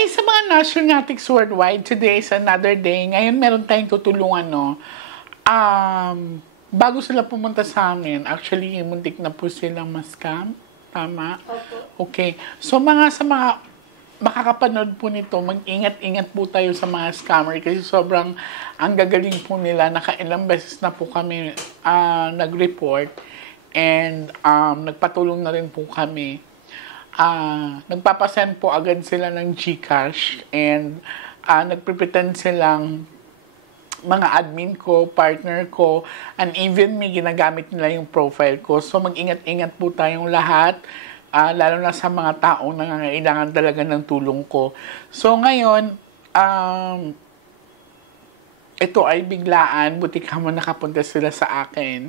Hi sa mga Nationatics worldwide. Today is another day. Ngayon meron tayong tutulungan, no? Bago sila pumunta sa amin, actually, muntik na po silang ma-scam. Tama? Opo. Okay. So, sa mga makakapanood po nito, mag-ingat-ingat po tayo sa mga scammer kasi sobrang ang gagaling po nila. Nakailang beses na po kami nag-report and nagpatulong na rin po kami. Nagpapasend po agad sila ng GCash and nagpipretend silang mga admin ko, partner ko, and even me, ginagamit nila yung profile ko. So, mag-ingat-ingat po tayong lahat, lalo na sa mga taong nangangailangan talaga ng tulong ko. So, ngayon, ito ay biglaan, buti ka mo nakapunta sila sa akin.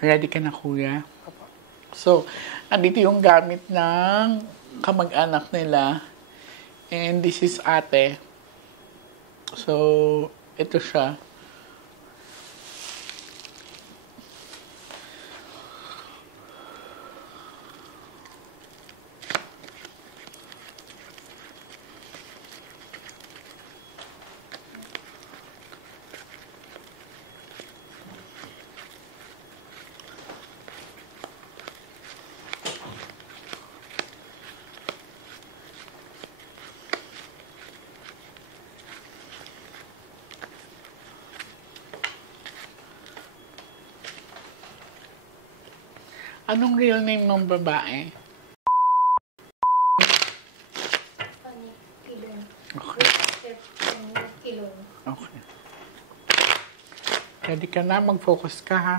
Ready ka na, kuya? So, andito yung gamit ng kamag-anak nila. And this is ate. So, ito siya. Anong real name ng babae? Okay. Okay. Ready ka na? Mag-focus ka, ha?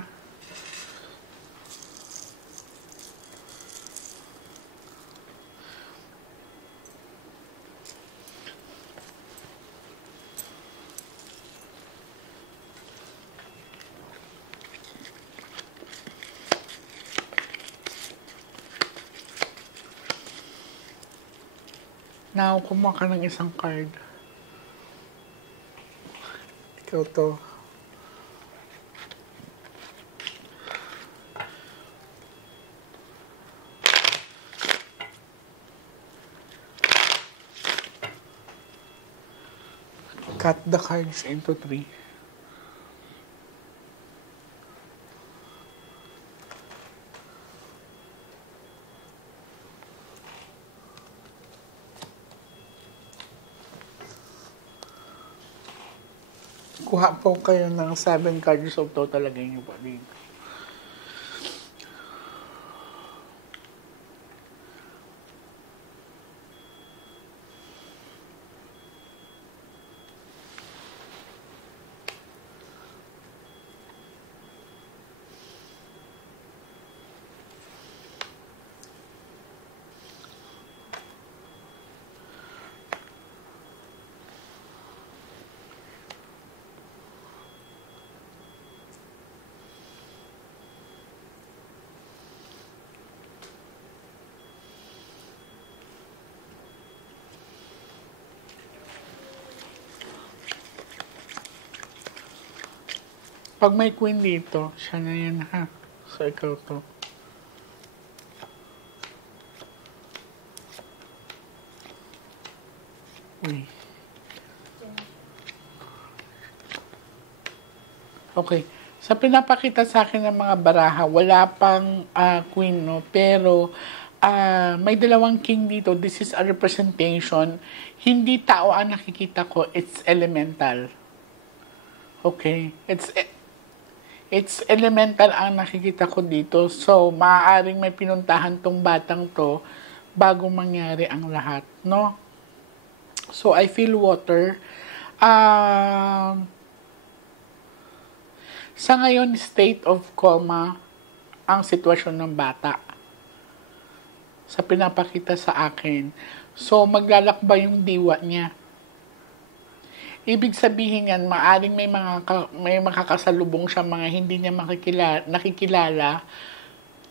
Now, kumuha ka ng isang card. Ikaw to. Cut the cards into 3. Kuha po kayo ng 7 cards of total again yung pabig. Pag may queen dito, siya na yan, ha? So, ikaw to. Uy. Okay. Sa pinapakita sa akin ng mga baraha, wala pang queen, no? Pero, may dalawang king dito. This is a representation. Hindi tao ang nakikita ko. It's elemental. Okay? It's elemental ang nakikita ko dito. So, maaaring may pinuntahan tong batang to bago mangyari ang lahat, no? So, I feel water. Sa ngayon, state of coma ang sitwasyon ng bata. Sa pinapakita sa akin. So, maglalakbay yung diwa niya. Ibig sabihin yan, maaring may makakasalubong siya mga hindi niya nakikilala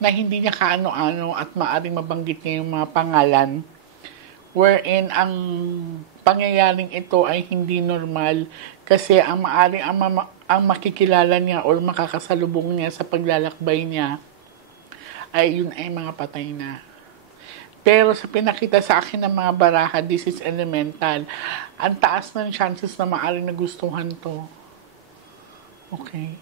na hindi niya kaano-ano at maaring mabanggit niya yung mga pangalan wherein ang pangyayaring ito ay hindi normal kasi ang maaring ang makikilala niya or makakasalubong niya sa paglalakbay niya ay yun ay mga patay na. Pero sa pinakita sa akin ng mga baraha, this is elemental. Ang taas ng chances na maaaring nagustuhan to. Okay.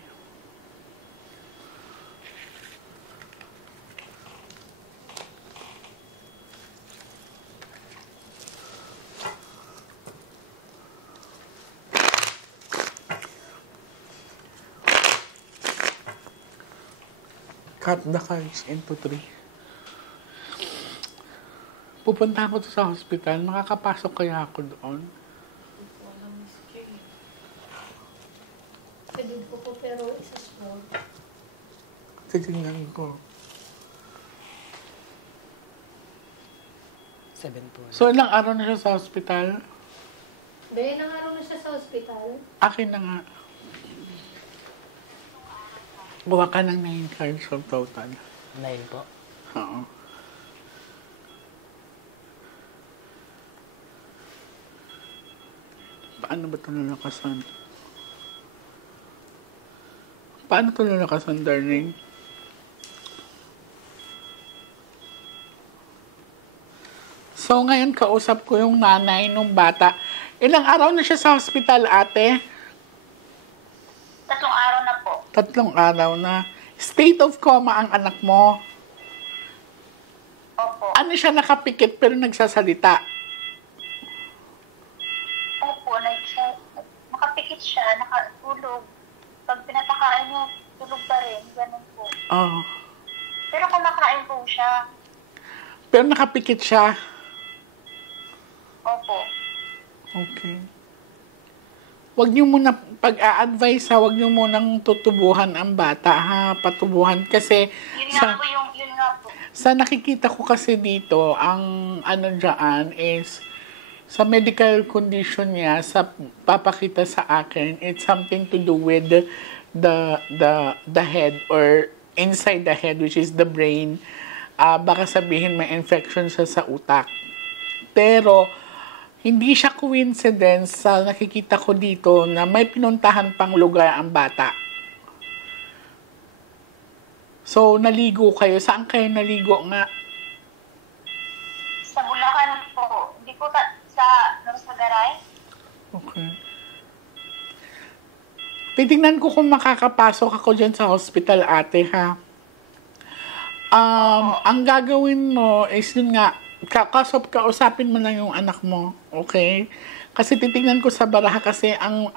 Cut the cards into 3. Pupunta ako sa hospital. Makakapasok kaya ako doon? Pwede po pero isa small. Titingnan ko. 7 po. So, ilang araw na siya sa hospital? Dahil ilang araw na siya sa ospital. Akin na nga. Buha ka ng 9 cards of total. 9 po. Oo. Paano ba ito nalakasan? Paano ito nalakasan, darling? So, ngayon kausap ko yung nanay nung bata. Ilang araw na siya sa hospital, ate? 3 araw na po. 3 araw na. State of coma ang anak mo. Opo. Ano siya, nakapikit pero nagsasalita? Opo, nakapikit siya, nakatulog. Pag pinatakaan niya, tulog pa rin. Ganun po. Oh. Pero kumakain po siya. Pero nakapikit siya. Opo. Okay. Wag niyo muna, pag-a-advise ha, wag niyo munang tutubuhan ang bata ha, patubuhan. Kasi, Yun nga po yun nga po. sa nakikita ko kasi dito, ang ano dyan is, sa medical condition niya, sa papakita sa akin, it's something to do with the head or inside the head, which is the brain. Baka sabihin may infection siya sa utak. Pero, hindi siya coincidence sa nakikita ko dito na may pinuntahan pang lugar ang bata. So, naligo kayo. Saan kayo naligo nga? Sa Bulacan po. Hindi po sa Garay. Okay. Titingnan ko kung makakapasok ako dyan sa hospital, ate, ha? Ang gagawin mo is yun nga, kausapin mo lang yung anak mo, okay? Kasi titingnan ko sa baraha kasi ang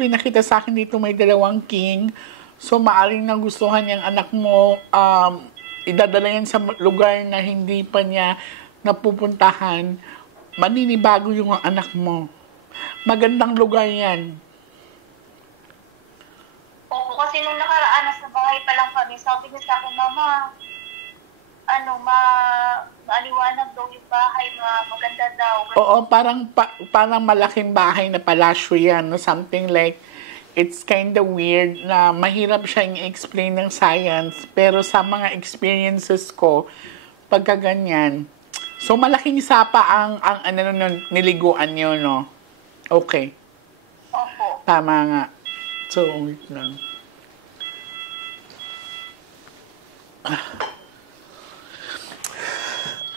pinakita sa akin dito may 2 king. So, maaring nagustuhan niyang anak mo, idadala yan sa lugar na hindi pa niya napupuntahan. Maninibago yung anak mo. Magandang lugar yan. Opo, kasi nung nakaraan, nasa bahay pa lang kami, sabi niya sa akin, Mama, maaliwanag daw yung bahay, maganda daw. Oo, parang malaking bahay na palasyo yan, no? Something like, it's kind of weird na mahirap siyang i-explain ng science, pero sa mga experiences ko, pagka ganyan, so malaking sapa ang niliguan nyo, no? Okay. Opo. Tama nga. So, wait lang.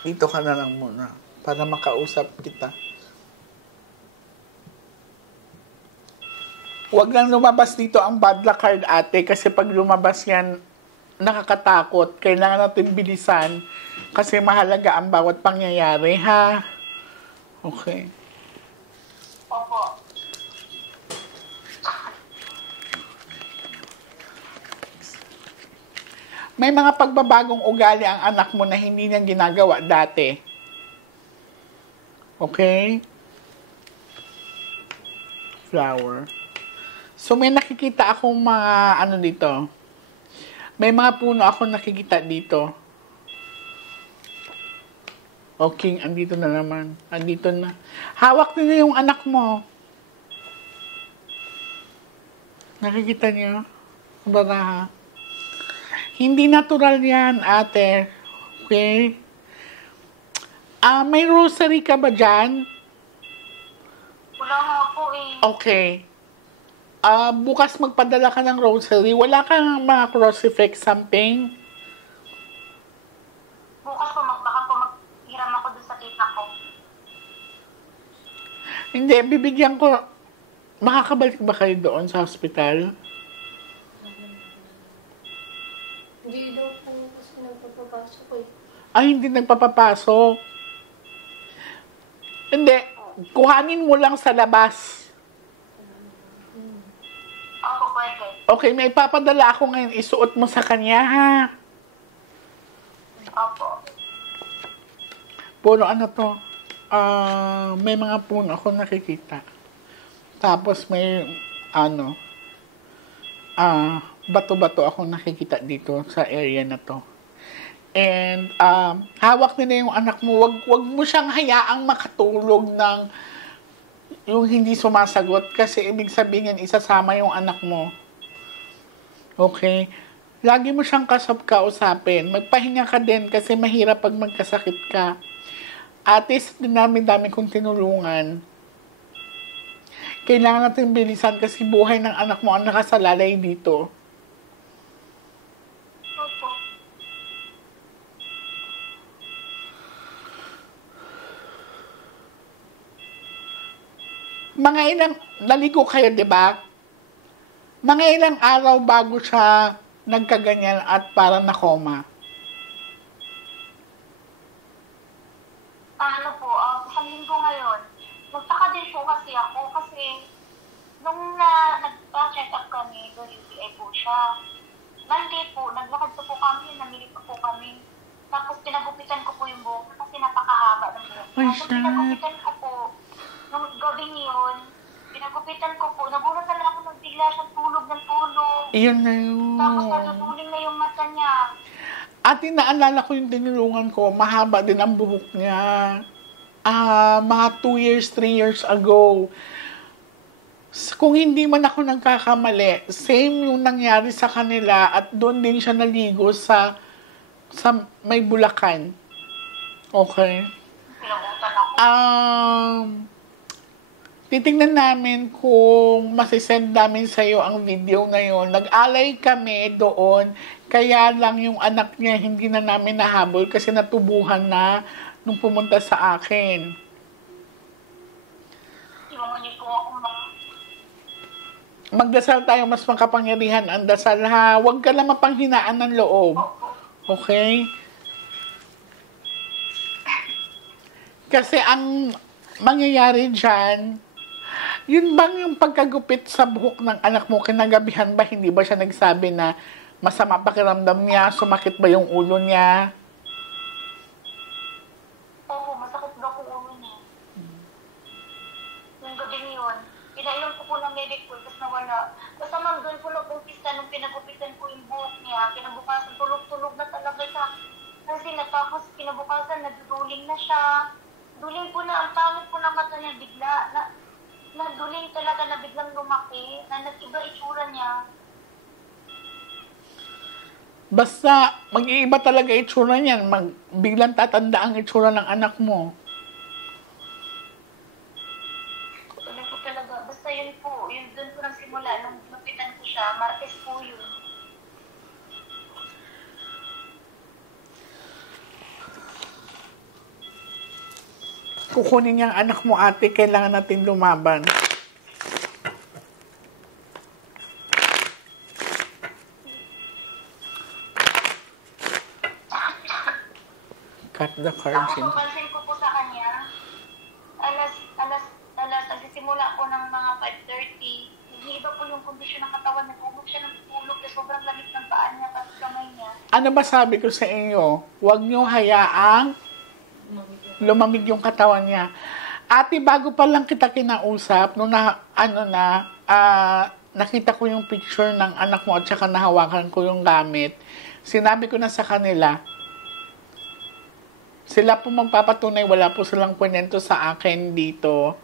Dito ka na lang muna para makausap kita. Huwag lang lumabas dito ang bad luck card, ate, kasi pag lumabas yan, nakakatakot. Kailangan natin bilisan kasi mahalaga ang bawat pangyayari, ha? Okay. Opo. May mga pagbabagong ugali ang anak mo na hindi niya ginagawa dati. Okay? Flower. So, may nakikita akong mga, dito. May mga puno ako nakikita dito. Okay, andito na naman. Andito na. Hawak niyo yung anak mo. Nakikita niyo? Baraha. Hindi natural yan, ate. Okay? May rosary ka ba dyan? Wala nga po eh. Okay. Bukas magpadala ka ng rosary. Wala kang mga crucifix something? Bukas po baka Hindi, bibigyan ko, makakabalik ba kayo doon sa hospital? Hindi daw po kasi nagpapapasok eh. Ay, hindi nagpapapasok. Hindi, kuhanin mo lang sa labas. Opo, pwede. Okay, may papadala ako ngayon. Isuot mo sa kanya, ha? Opo. Puro ano to? May mga puno ako nakikita. Tapos may, bato-bato ako nakikita dito sa area na to. And, hawak nila yung anak mo. Wag mo siyang hayaang makatulog ng yung hindi sumasagot kasi ibig sabihin isasama yung anak mo. Okay? Lagi mo siyang kausapin. Magpahinga ka din kasi mahirap pag magkasakit ka. At least, dinami-dami kong tinulungan. Kailangan natin bilisan kasi buhay ng anak mo ang nakasalalay dito. Opo. Mga ilang, naligo kayo, di ba? Mga ilang araw bago siya nagkaganyan at parang nakoma. Ano po, isang linggo ngayon. Magtaka din po kasi ako kasi nung nagpa-check up kami, UTI po siya. Monday po, naglakad po kami, namili po kami. Tapos pinagupitan ko po yung buhok kasi napakahaba ng buhok. Ay, Nung shit. pinagupitan ko po, nung gabing yun, pinagupitan ko po, nabulat na lang ako ng bigla siya tulog ng tulog. Iyon na yun. Tapos naduduling na yung mata niya. At naalala ko yung tinulungan ko, mahaba din ang buhok niya. Mga 2 years, 3 years ago. Kung hindi man ako nagkakamali, same yung nangyari sa kanila at doon din siya naligo sa may Bulacan. Okay? Pinagutan ako. Titingnan namin kung masisend namin sa'yo ang video na yon. Nag-alay kami doon, kaya lang yung anak niya hindi na namin nahabol kasi natubuhan na nung pumunta sa akin. Iwangan niyo po ako na. Magdasal tayo, mas makapangyarihan ang dasal, ha? Huwag ka lang mapanghinaan ng loob. Okay? Kasi ang mangyayari dyan, yun bang yung pagkagupit sa buhok ng anak mo, kinagabihan ba, hindi ba siya nagsabi na masama pakiramdam niya, sumakit ba yung ulo niya? Oo, masakit daw po ulo niya. Yung gabi yun, pinainom ko po ng medical, tapos nawala. Basta ma'am, doon po nag-umpisa nung pinagupitan ko yung buhok niya, kinabukasan, tulog-tulog na talaga siya. Kasi natapos kinabukasan, naduduling na siya. Duling po na, ang pangit po ng mata niya bigla, naduling talaga na biglang lumaki, na nag-iba itsura niya. Basta, mag-iiba talaga itsura niyan. Biglang tatanda ang itsura ng anak mo. Ano po talaga, basta yun po, yun doon po nang simula, nung lupitan ko siya, Martes po yun. Kukunin niyang anak mo, ate, kailangan natin lumaban. Cut the cards Tapos in. papansin ko po sa kanya, nagsisimula po ng mga 5:30, nag-iiba po yung kondisyon ng katawan niya, tulog siya ng tulog, kasi sobrang lamig ng paa niya, pati kamay niya. Ano ba sabi ko sa inyo? Huwag niyo hayaang lumamig yung katawan niya. Ate, bago pa lang kita kinausap, nung nakita ko yung picture ng anak mo at saka nahawakan ko yung gamit, sinabi ko na sa kanila, sila po magpapatunay, wala po silang kwento sa akin dito.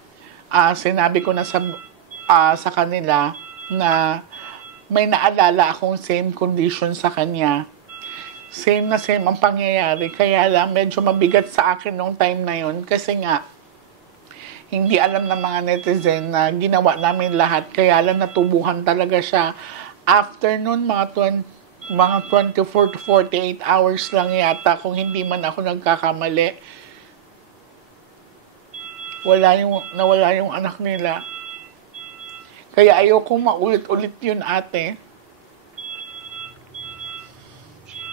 Sinabi ko na sa kanila na may naalala akong same condition sa kanya. Same na same ang pangyayari. Kaya lang medyo mabigat sa akin nung time na yun. Kasi nga, hindi alam ng mga netizen na ginawa namin lahat. Kaya lang natubuhan talaga siya. After nun, mga 24 to 48 hours lang yata kung hindi man ako nagkakamali. nawala yung anak nila. Kaya ayoko maulit-ulit yun, ate.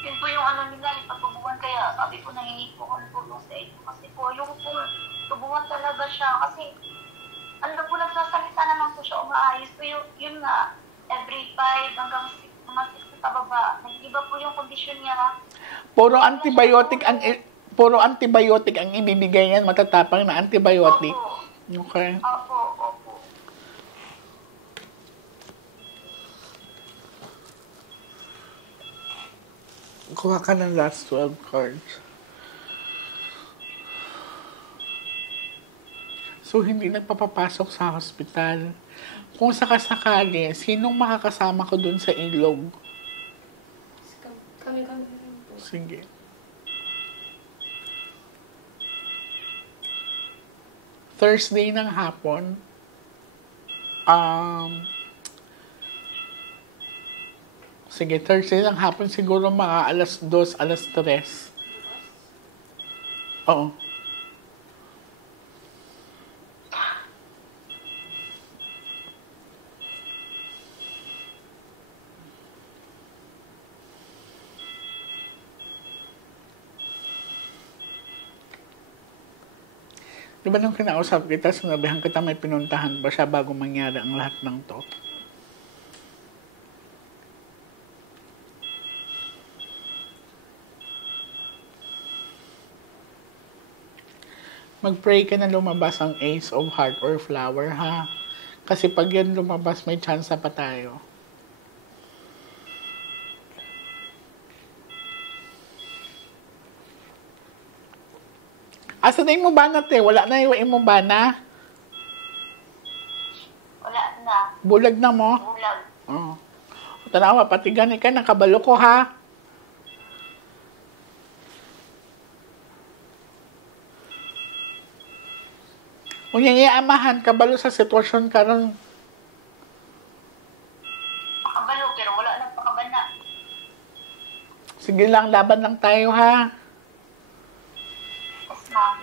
Yun po yung ano nila, ipatubuhan. Kaya sabi ko, nahingi ko ang tulong sa inyo. Kasi po, yung kung tubuhan talaga siya. Kasi, ano po, nagsasalita naman po siya, umaayos. So, yun nga, every 5 hanggang 6, mga 6 na pababa. Nag-iba po yung kondisyon niya. Puro antibiotic ang ibibigay yan, matatapang na antibiotic. Opo. Okay. Opo, opo. Kuha ka ng last 12 cards. So, hindi nagpapapasok sa hospital. Kung sakasakali, sinong makakasama ko dun sa ilog? Kami rin po. Sige. Thursday ng hapon. Sige, Thursday ng hapon siguro mga alas 2, alas 3. Oo. Di ba nung kinausap kita, sinabihan kita may pinuntahan ba siya bago mangyari ang lahat ng to? Mag-pray ka na lumabas ang Ace of Heart or Flower, ha? Kasi pag yan lumabas, may chance pa tayo. Asa na yung mubana, te? Wala na yung mubana? Wala na. Bulag na mo? Bulag. Oo. Tanawa, pati gani ka, nakabalo ko, ha? Unyang amahan, kabalo sa sitwasyon ka rin. Makabalo, pero wala nang pakabana. Sige lang, laban lang tayo, ha? Yes, ma'am.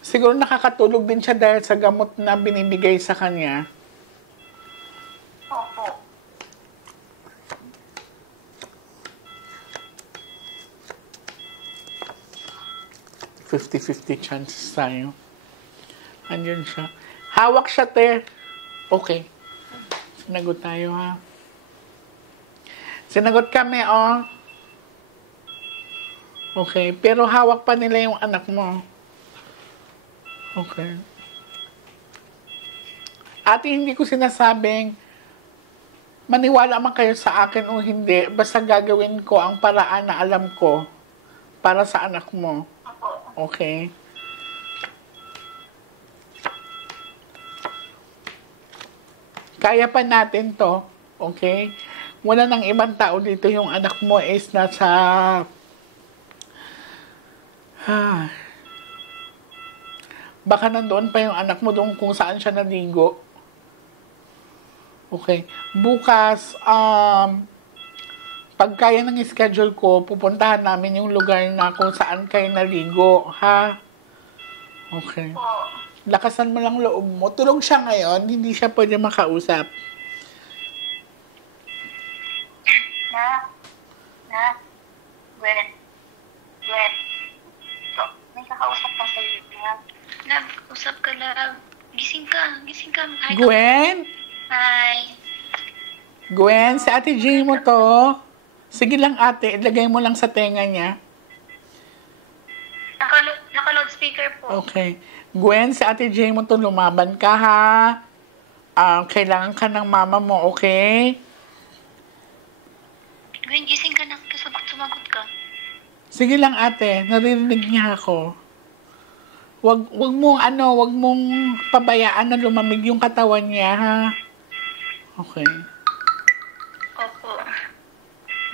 Siguro nakakatulog din siya dahil sa gamot na binibigay sa kanya. Opo. $50-50 chances tayo. Andyan siya. Hawak siya, te. Okay. Sinagot tayo, ha? Sinagot kami, oh. Okay. Pero hawak pa nila yung anak mo. Okay. Ate, hindi ko sinasabing maniwala man kayo sa akin o hindi. Basta gagawin ko ang paraan na alam ko para sa anak mo. Opo. Okay? Kaya pa natin to. Okay? Wala nang ibang tao dito. Yung anak mo is nasa... Baka nandoon pa yung anak mo doon kung saan siya naligo. Okay. Bukas, pag kaya ng schedule ko, pupuntahan namin yung lugar na kung saan kayo naligo, ha? Okay. Po. Lakasan mo lang loob mo. Tulog siya ngayon, hindi siya pwede makausap. Gwen. So, may kakausap ka sa iyo. Lab, usap ka, Lab. Gising ka. Hi, Gwen? Hi. Gwen, si Ate G mo to. Sige lang, ate. Ilagay mo lang sa tenga niya. Naka-loudspeaker po. Okay. Gwen, si Ate J mo to, lumaban ka, ha? Kailangan ka ng mama mo, okay? Gwen, gising ka na. Sumagot ka. Sige lang, ate. Naririnig niya ako. Wag mong pabayaan na lumamig yung katawan niya, ha? Okay. Opo.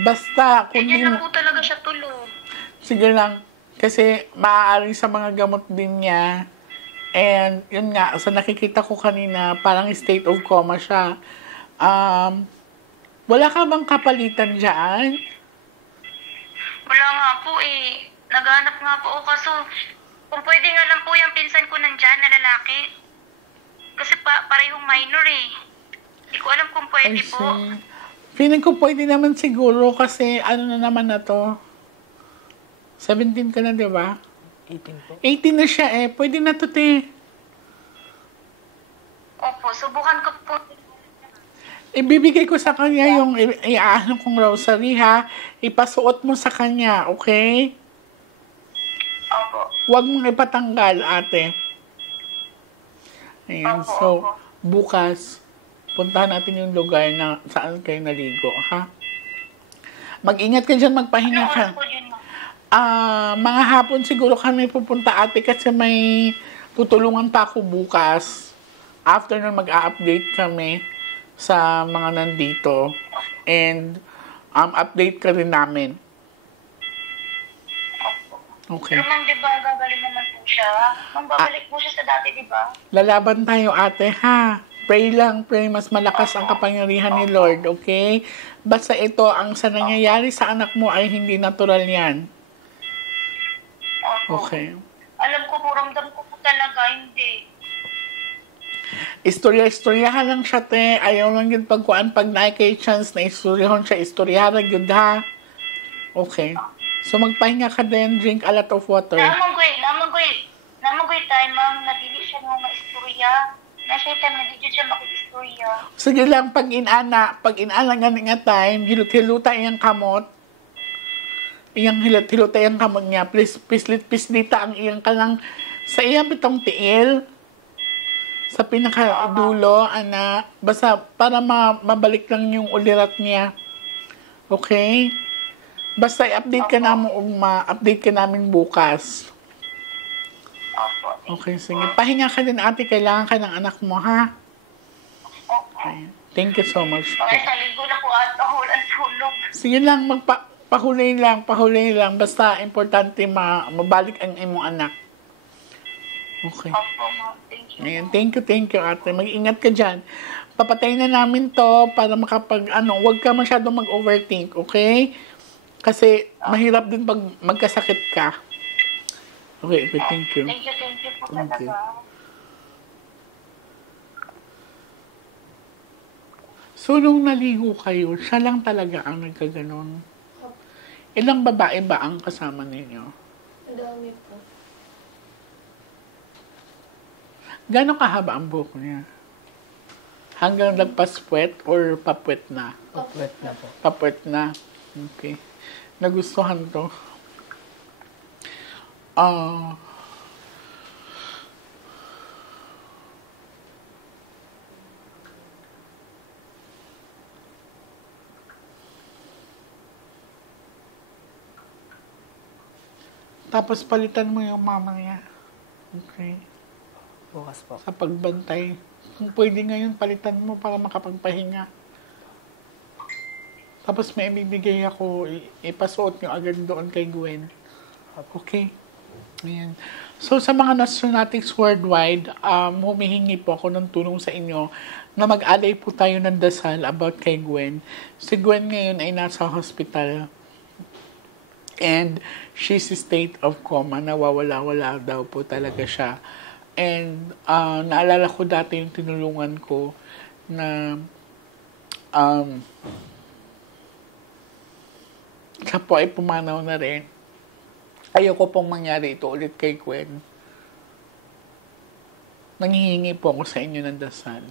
Basta, Ganyan lang po talaga siya tulog. sige lang. Kasi maaari sa mga gamot din niya. And, yun nga, sa nakikita ko kanina, parang state of coma siya. Wala ka bang kapalitan dyan? Wala nga po eh. Naghanap nga po ako kaso kung pwede nga lang po yung pinsan ko nandyan na lalaki. Kasi parehong minor eh. Hindi ko alam kung pwede I po. see. Feeling ko pwede naman siguro kasi ano na naman na to. 17 ka na, di ba? 18 po. 18 na siya eh. Pwede na to, te. Opo, subukan ko po. Ibibigay ko sa kanya yung iaano kong rosary, ha? Ipasuot mo sa kanya, okay? Opo. Huwag mong ipatanggal, ate. Ayan, Opo, so, opo. bukas, puntahan natin yung lugar na saan kayo naligo, ha? Mag-ingat ka dyan, magpahinga Anong ka. oras po yun, ma'am? Mga hapon siguro kami pupunta, ate, kasi may tutulungan pa ako bukas. After nun, mag-a-update kami sa mga nandito. And, update ka rin namin. Opo. Okay. Pero ma'am, di ba gagaling naman po siya? Ma'am, babalik po siya sa dati, di ba? Lalaban tayo, ate, ha? Pray lang, pray. Mas malakas ang kapangyarihan ni Lord, okay? Basta ito, ang sa nangyayari sa anak mo ay hindi natural yan. Opo. Okay. Alam ko po, ramdam ko po talaga, hindi. Istorya-istoryahan lang siya, te. Ayaw lang yun pagkuan. Pag naikay chance na istoryahon siya, istoryahan yun, ha? Okay. So, magpahinga ka din. Drink a lot of water. Namanggoy tayo, ma'am, nadili siya ng mga istorya. Nasa time, nadili siya makikistorya. Sige lang, pag inana nga time, hilut-hiluta iyang kamot. Iyang hilut-hiluta iyang kamot niya. Please, pislita ang iyang kalang sa iyang bitong tiil. Sa pinakadulo, ana, basta para mabalik lang yung ulirat niya. Okay? Basta i-update ka namin update ka namin bukas. Opo. Okay, sige. Pahinga ka din, ate. Kailangan ka ng anak mo, ha? Opo. Okay. Thank you so much. Mga saligo na po at walang tulog. Sige lang, pahuli lang. Basta importante mabalik ang imong anak. Okay. Opo, ma'am. Ayan, thank you, ate. Mag-ingat ka dyan. Papatayin na namin to para huwag ka masyadong mag-overthink, okay? Kasi mahirap din pag magkasakit ka. Okay, thank you. Thank you po Okay. talaga. So, nung naligo kayo, siya lang talaga ang nagkaganon. Ilang babae ba ang kasama ninyo? Ang dami po. Gano'ng kahaba ang buhok niya? Hanggang nagpaspuwet or papwet na? Upwet na po. Papwet na. Okay. Nagustuhan to. Tapos palitan mo yung mama niya. Okay. Bukas po. Sa pagbantay. Kung pwede ngayon, palitan mo para makapagpahinga. Tapos may ibibigay ako, ipasuot nyo agad doon kay Gwen. Okay? Ayan. So, sa mga Nostronatics worldwide, humihingi po ako ng tulong sa inyo na mag-alay po tayo ng dasal about kay Gwen. Si Gwen ngayon ay nasa hospital. And she's a state of coma. Nawawala-wala daw po talaga siya. And naalala ko dati yung tinulungan ko na siya po ay pumanaw na rin. Ayoko pong mangyari ito ulit kay Gwen. Nanghihingi po ako sa inyo ng dasal.